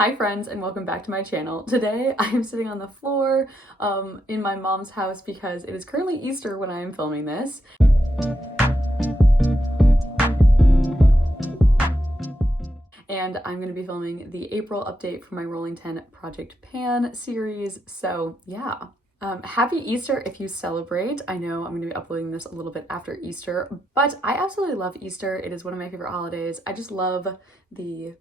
Hi friends, and welcome back to my channel. Today I am sitting on the floor in my mom's house because it is currently Easter when I am filming this. And I'm going to be filming the April update for my Rolling 10 Project Pan series. So yeah. Happy Easter if you celebrate. I know I'm going to be uploading this a little bit after Easter, but I absolutely love Easter. It is one of my favorite holidays. I just love the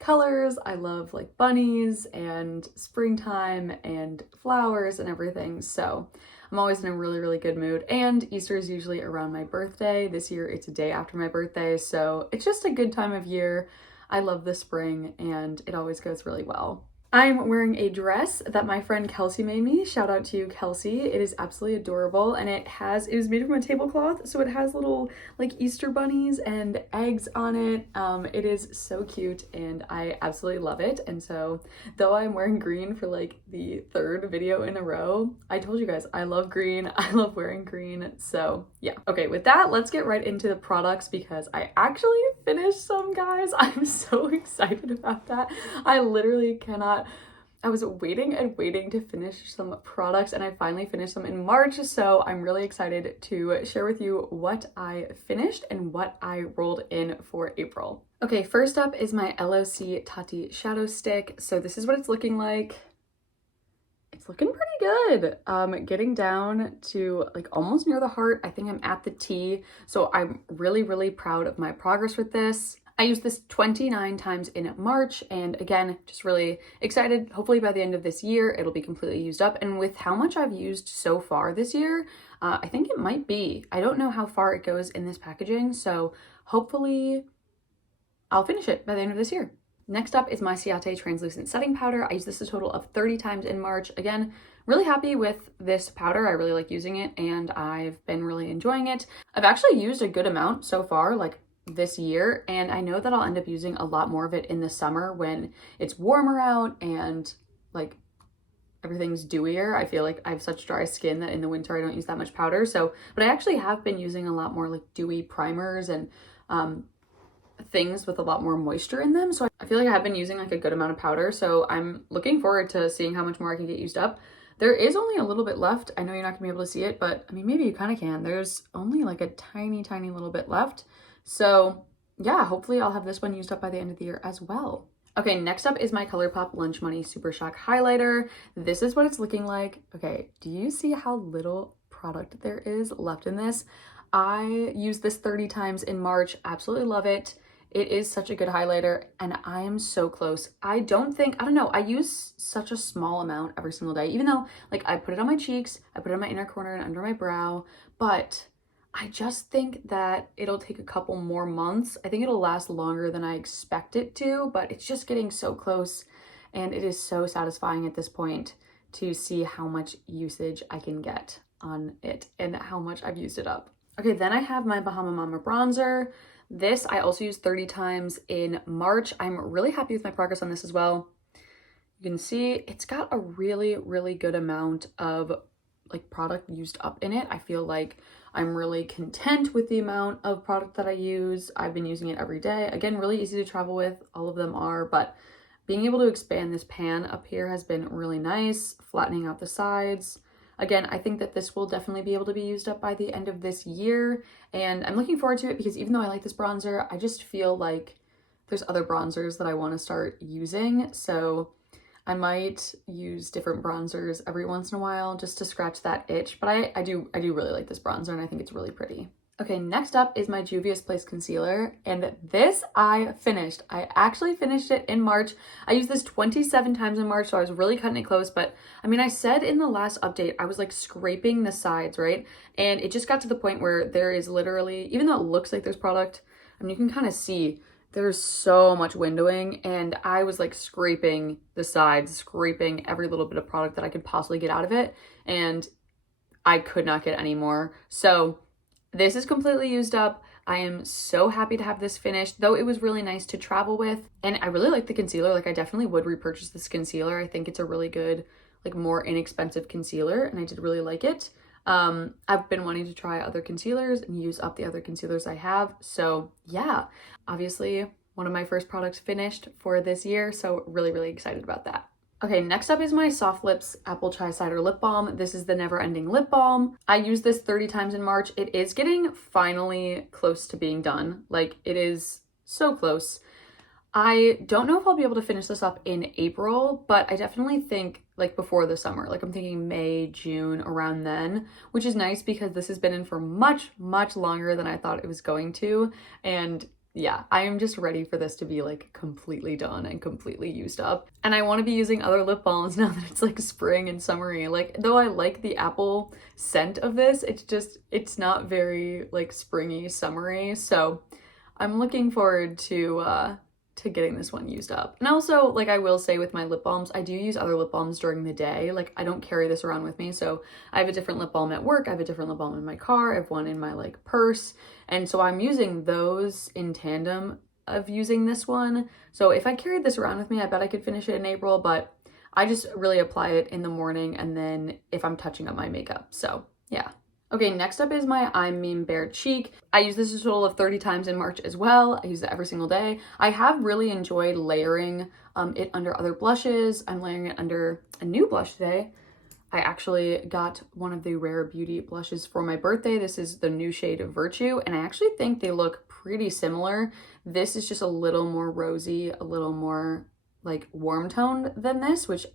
colors. I love like bunnies and springtime and flowers and everything. So I'm always in a really good mood. And Easter is usually around my birthday. This year it's a day after my birthday. So it's just a good time of year. I love the spring and it always goes really well. I'm wearing a dress that my friend Kelsey made me. Shout out to you, Kelsey. It is absolutely adorable and it was made from a tablecloth, so it has little like Easter bunnies and eggs on it. It is so cute and I absolutely love it. And so though I'm wearing green for like the third video in a row, I told you guys I love green. I love wearing green. So yeah. Okay, with that, let's get right into the products because I actually finished some, guys. I'm so excited about that. I literally cannot. I was waiting and waiting to finish some products and I finally finished them in March, so I'm really excited to share with you what I finished and what I rolled in for April. Okay, first up is my LOC Tati Shadow Stick. So this is what it's looking like. It's looking pretty good. Getting down to like almost near the heart. I think I'm at the T, so I'm really proud of my progress with this. I used this 29 times in March, and again, just really excited. Hopefully by the end of this year, it'll be completely used up. And with how much I've used so far this year, I think it might be. I don't know how far it goes in this packaging, so hopefully I'll finish it by the end of this year. Next up is my Ciate Translucent Setting Powder. I used this a total of 30 times in March. Again, really happy with this powder. I really like using it, and I've been really enjoying it. I've actually used a good amount so far, like this year, and I know that I'll end up using a lot more of it in the summer when it's warmer out and like everything's dewier. I feel like I have such dry skin that in the winter I don't use that much powder. So, but I actually have been using a lot more like dewy primers and things with a lot more moisture in them. So I feel like I have been using like a good amount of powder. So I'm looking forward to seeing how much more I can get used up. There is only a little bit left. I know you're not gonna be able to see it, but I mean, maybe you kind of can. There's only like a tiny little bit left. So yeah, hopefully I'll have this one used up by the end of the year as well. Okay, next up is my ColourPop Lunch Money Super Shock Highlighter. This is what it's looking like. Okay, do you see how little product there is left in this? I used this 30 times in March, absolutely love it. It is such a good highlighter and I am so close. I don't know, I use such a small amount every single day, even though like I put it on my cheeks, I put it on my inner corner and under my brow, but I just think that it'll take a couple more months. I think it'll last longer than I expect it to, but it's just getting so close and it is so satisfying at this point to see how much usage I can get on it and how much I've used it up. Okay, then I have my Bahama Mama bronzer. This I also used 30 times in March. I'm really happy with my progress on this as well. You can see it's got a really good amount of like product used up in it. I feel like I'm really content with the amount of product that I use. I've been using it every day. Again, really easy to travel with. All of them are, but being able to expand this pan up here has been really nice, flattening out the sides. Again, I think that this will definitely be able to be used up by the end of this year, and I'm looking forward to it because even though I like this bronzer, I just feel like there's other bronzers that I want to start using, so I might use different bronzers every once in a while just to scratch that itch, but I do really like this bronzer and I think it's really pretty. Okay, next up is my Juvia's Place Concealer, and this I finished. I actually finished it in March. I used this 27 times in March, so I was really cutting it close, but I mean, I said in the last update, I was like scraping the sides, right? And it just got to the point where there is literally, even though it looks like there's product, I mean, you can kind of see there's so much windowing, and I was like scraping the sides, scraping every little bit of product that I could possibly get out of it, and I could not get any more. So this is completely used up. I am so happy to have this finished, though it was really nice to travel with. And I really like the concealer. Like I definitely would repurchase this concealer. I think it's a really good, like more inexpensive concealer, and I did really like it. I've been wanting to try other concealers and use up the other concealers I have. So yeah, obviously one of my first products finished for this year, so really, really excited about that. Okay, next up is my Soft Lips Apple Chai Cider Lip Balm. This is the Never Ending Lip Balm. I used this 30 times in March. It is getting finally close to being done. Like, it is so close. I don't know if I'll be able to finish this up in April, but I definitely think like before the summer, like I'm thinking May, June, around then, which is nice because this has been in for much, much longer than I thought it was going to. And yeah, I am just ready for this to be like completely done and completely used up. And I want to be using other lip balms now that it's like spring and summery. Like, though I like the apple scent of this, it's not very like springy, summery. So I'm looking forward to getting this one used up. And also, like I will say with my lip balms, I do use other lip balms during the day. Like I don't carry this around with me. So I have a different lip balm at work. I have a different lip balm in my car. I have one in my like purse. And so I'm using those in tandem of using this one. So if I carried this around with me, I bet I could finish it in April, but I just really apply it in the morning and then if I'm touching up my makeup. So yeah. Okay, next up is my I'm Mean Bare Cheek. I use this a total of 30 times in March as well. I use it every single day. I have really enjoyed layering it under other blushes. I'm layering it under a new blush today. I actually got one of the Rare Beauty blushes for my birthday. This is the new shade of Virtue, and I actually think they look pretty similar. This is just a little more rosy, a little more like warm toned than this, which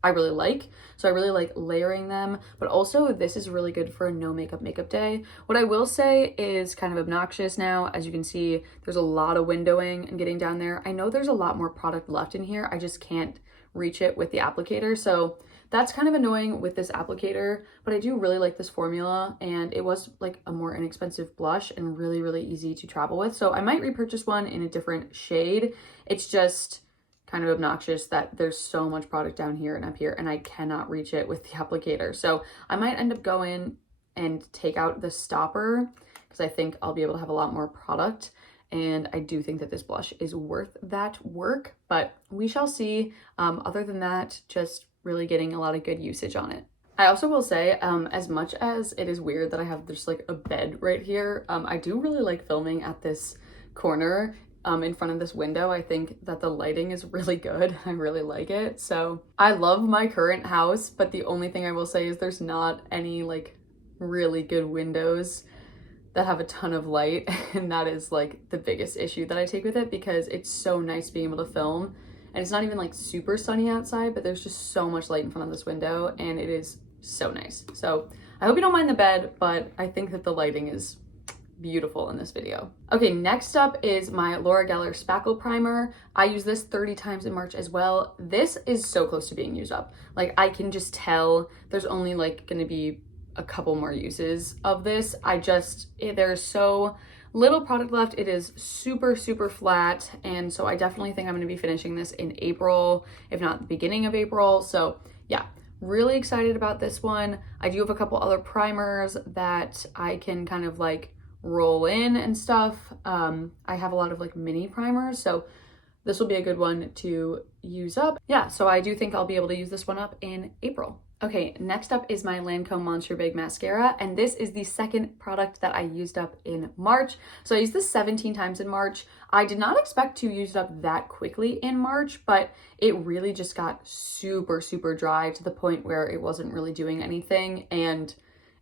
I really like. So I really like layering them, but also this is really good for a no makeup day. What I will say is kind of obnoxious now. As you can see, there's a lot of windowing and getting down there. I know there's a lot more product left in here. I just can't reach it with the applicator. So that's kind of annoying with this applicator, but I do really like this formula and it was like a more inexpensive blush and really, really easy to travel with. So I might repurchase one in a different shade. It's just kind of obnoxious that there's so much product down here and up here and I cannot reach it with the applicator. So I might end up going and take out the stopper because I think I'll be able to have a lot more product. And I do think that this blush is worth that work, but we shall see. Other than that, just really getting a lot of good usage on it. I also will say, as much as it is weird that I have just like a bed right here, I do really like filming at this corner in front of this window. I think that the lighting is really good. I really like it. So I love my current house, but the only thing I will say is there's not any like really good windows that have a ton of light. And that is like the biggest issue that I take with it because it's so nice being able to film. And it's not even like super sunny outside, but there's just so much light in front of this window and it is so nice. So I hope you don't mind the bed, but I think that the lighting is beautiful in this video. Okay, next up is my Laura Geller Spackle Primer. I use this 30 times in March as well. This is so close to being used up. Like I can just tell there's only like gonna be a couple more uses of this. There's so little product left. It is super, super flat. And so I definitely think I'm gonna be finishing this in April, if not the beginning of April. So yeah, really excited about this one. I do have a couple other primers that I can kind of like roll in and stuff. I have a lot of like mini primers, so this will be a good one to use up. Yeah, so I do think I'll be able to use this one up in April. Okay, next up is my Lancome Monster Big Mascara, and this is the second product that I used up in March. So I used this 17 times in March. I did not expect to use it up that quickly in March, but it really just got super, super dry to the point where it wasn't really doing anything, and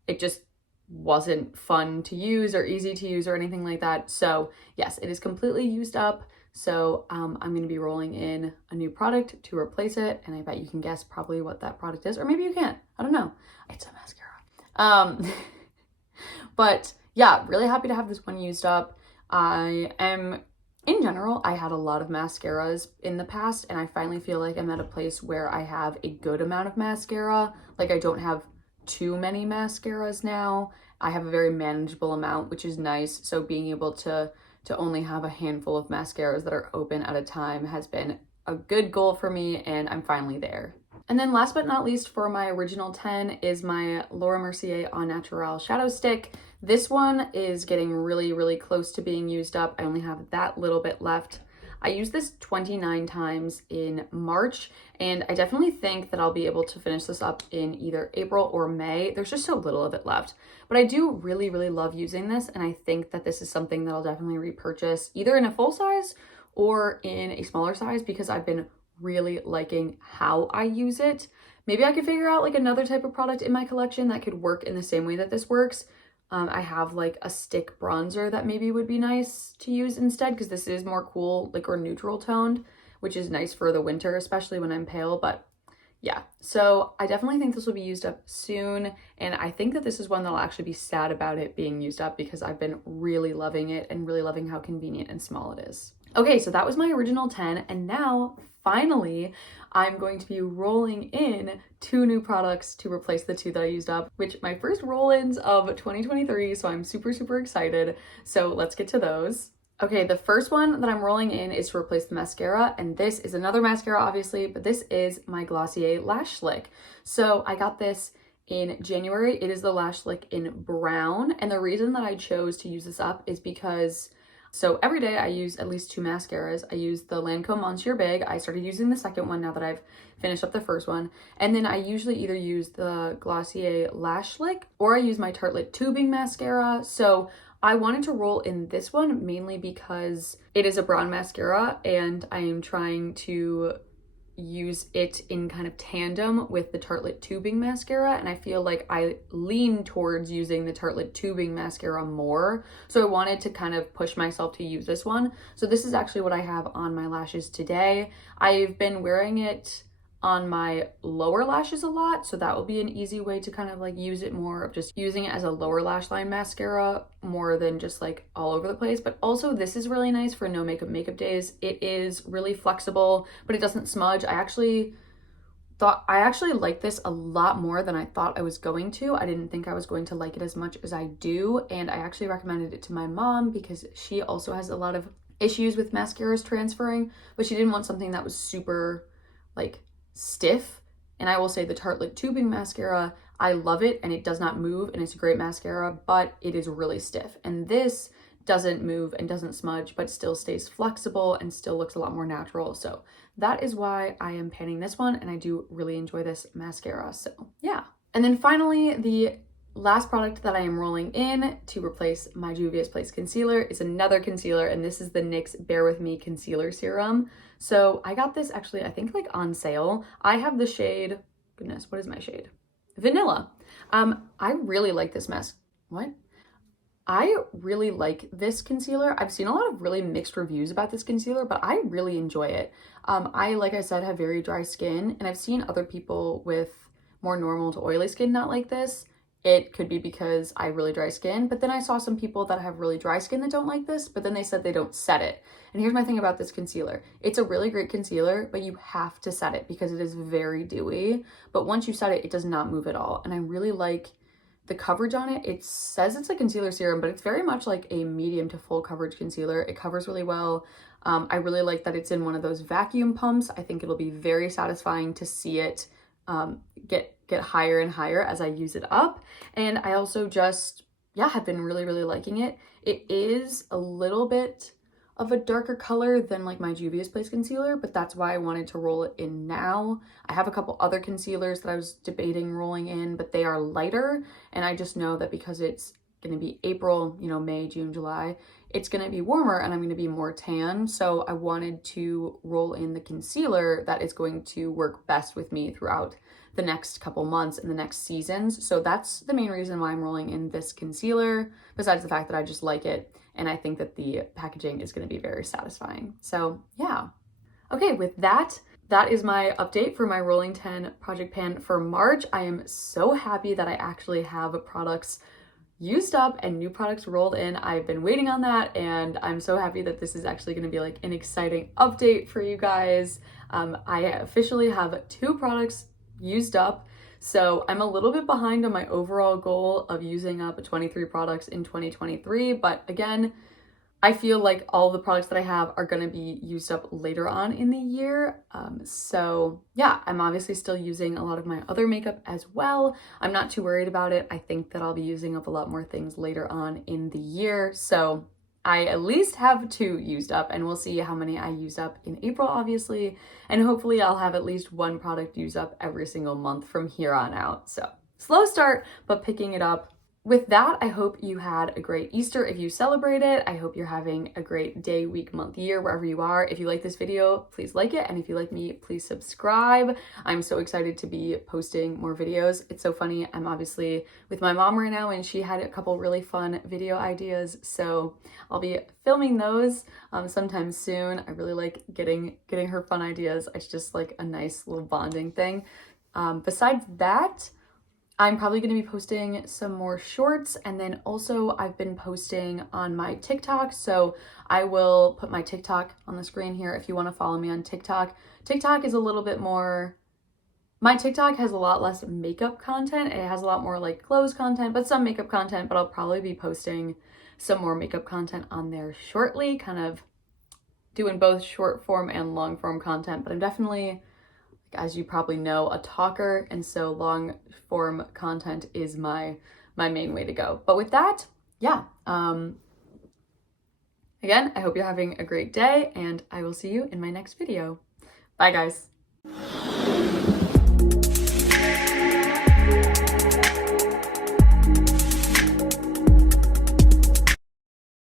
it just wasn't fun to use or easy to use or anything like that. So yes, it is completely used up. So I'm going to be rolling in a new product to replace it. And I bet you can guess probably what that product is, or maybe you can't. I don't know. It's a mascara. But yeah, really happy to have this one used up. In general, I had a lot of mascaras in the past, and I finally feel like I'm at a place where I have a good amount of mascara. Like I don't have too many mascaras now. I have a very manageable amount, which is nice. So being able to only have a handful of mascaras that are open at a time has been a good goal for me, and I'm finally there. And then last but not least, for my original 10 is my Laura Mercier Au Naturel Shadow Stick. This one is getting really, really close to being used up. I only have that little bit left. I used this 29 times in March, and I definitely think that I'll be able to finish this up in either April or May. There's just so little of it left. But I do really, really love using this, and I think that this is something that I'll definitely repurchase either in a full size or in a smaller size because I've been really liking how I use it. Maybe I could figure out like another type of product in my collection that could work in the same way that this works. I have like a stick bronzer that maybe would be nice to use instead because this is more cool, like, or neutral toned, which is nice for the winter, especially when I'm pale. But yeah, so I definitely think this will be used up soon. And I think that this is one that'll actually be sad about it being used up because I've been really loving it and really loving how convenient and small it is. Okay, so that was my original 10. And now finally, I'm going to be rolling in 2 new products to replace the 2 that I used up, which my first roll-ins of 2023. So I'm super, super excited. So let's get to those. Okay, the first one that I'm rolling in is to replace the mascara, and this is another mascara, obviously, but this is my Glossier Lash Slick. So I got this in January. It is the Lash Slick in brown, and the reason that I chose to use this up is because, so every day I use at least 2 mascaras. I use the Lancome Monsieur Big. I started using the second one now that I've finished up the first one, and then I usually either use the Glossier Lash Slick or I use my Tartelette Tubing Mascara. So I wanted to roll in this one mainly because it is a brown mascara and I am trying to use it in kind of tandem with the Tartelette Tubing Mascara, and I feel like I lean towards using the Tartelette Tubing Mascara more. So I wanted to kind of push myself to use this one. So this is actually what I have on my lashes today. I've been wearing it on my lower lashes a lot, so that will be an easy way to kind of like use it more, of just using it as a lower lash line mascara more than just like all over the place. But also this is really nice for no makeup days. It is really flexible, but it doesn't smudge. I actually like this a lot more than I thought I was going to. I didn't think I was going to like it as much as I do, and I actually recommended it to my mom because she also has a lot of issues with mascaras transferring, but she didn't want something that was super like stiff. And I will say the Tartelette Tubing Mascara, I love it and it does not move and it's a great mascara, but it is really stiff. And this doesn't move and doesn't smudge, but still stays flexible and still looks a lot more natural. So that is why I am panning this one, and I do really enjoy this mascara. So yeah. And then finally, the last product that I am rolling in to replace my Juvia's Place concealer is another concealer, and this is the NYX Bare With Me Concealer Serum. So I got this actually, I think like on sale. I have the shade, goodness, what is my shade? Vanilla. I really like this I really like this concealer. I've seen a lot of really mixed reviews about this concealer, but I really enjoy it. Like I said, have very dry skin, and I've seen other people with more normal to oily skin not like this. It could be because I have really dry skin, but then I saw some people that have really dry skin that don't like this, but then they said they don't set it. And here's my thing about this concealer. It's a really great concealer, but you have to set it because it is very dewy. But once you set it, it does not move at all. And I really like the coverage on it. It says it's a concealer serum, but it's very much like a medium to full coverage concealer. It covers really well. I really like that it's in one of those vacuum pumps. I think it'll be very satisfying to see it get higher and higher as I use it up. And I also just, yeah, have been really, really liking it. It is a little bit of a darker color than like my Juvia's Place concealer, but that's why I wanted to roll it in now. I have a couple other concealers that I was debating rolling in, but they are lighter. And I just know that because it's going to be April, you know, May, June, July, it's going to be warmer and I'm going to be more tan. So I wanted to roll in the concealer that is going to work best with me throughout the next couple months and the next seasons. So that's the main reason why I'm rolling in this concealer, besides the fact that I just like it and I think that the packaging is going to be very satisfying. So yeah. Okay, with that, that is my update for my Rolling 10 project pan for March. I am so happy that I actually have products used up and new products rolled in. I've been waiting on that, and I'm so happy that this is actually going to be like an exciting update for you guys. I officially have 2 products used up, so I'm a little bit behind on my overall goal of using up 23 products in 2023, but again, I feel like all the products that I have are going to be used up later on in the year. So yeah, I'm obviously still using a lot of my other makeup as well. I'm not too worried about it. I think that I'll be using up a lot more things later on in the year. So I at least have 2 used up, and we'll see how many I use up in April, obviously. And hopefully I'll have at least 1 product used up every single month from here on out. So slow start, but picking it up with that, I hope you had a great Easter if you celebrate it. I hope you're having a great day, week, month, year, wherever you are. If you like this video, please like it. And if you like me, please subscribe. I'm so excited to be posting more videos. It's so funny. I'm obviously with my mom right now and she had a couple really fun video ideas. So I'll be filming those sometime soon. I really like getting her fun ideas. It's just like a nice little bonding thing. Besides that, I'm probably going to be posting some more shorts, and then also I've been posting on my TikTok, so I will put my TikTok on the screen here if you want to follow me on TikTok. TikTok is a little bit more, my TikTok has a lot less makeup content. It has a lot more like clothes content, but some makeup content, but I'll probably be posting some more makeup content on there shortly, kind of doing both short form and long form content, but I'm definitely, as you probably know, a talker, and so long form content is my main way to go. But with that, yeah, again, I hope you're having a great day, and I will see you in my next video. Bye, guys.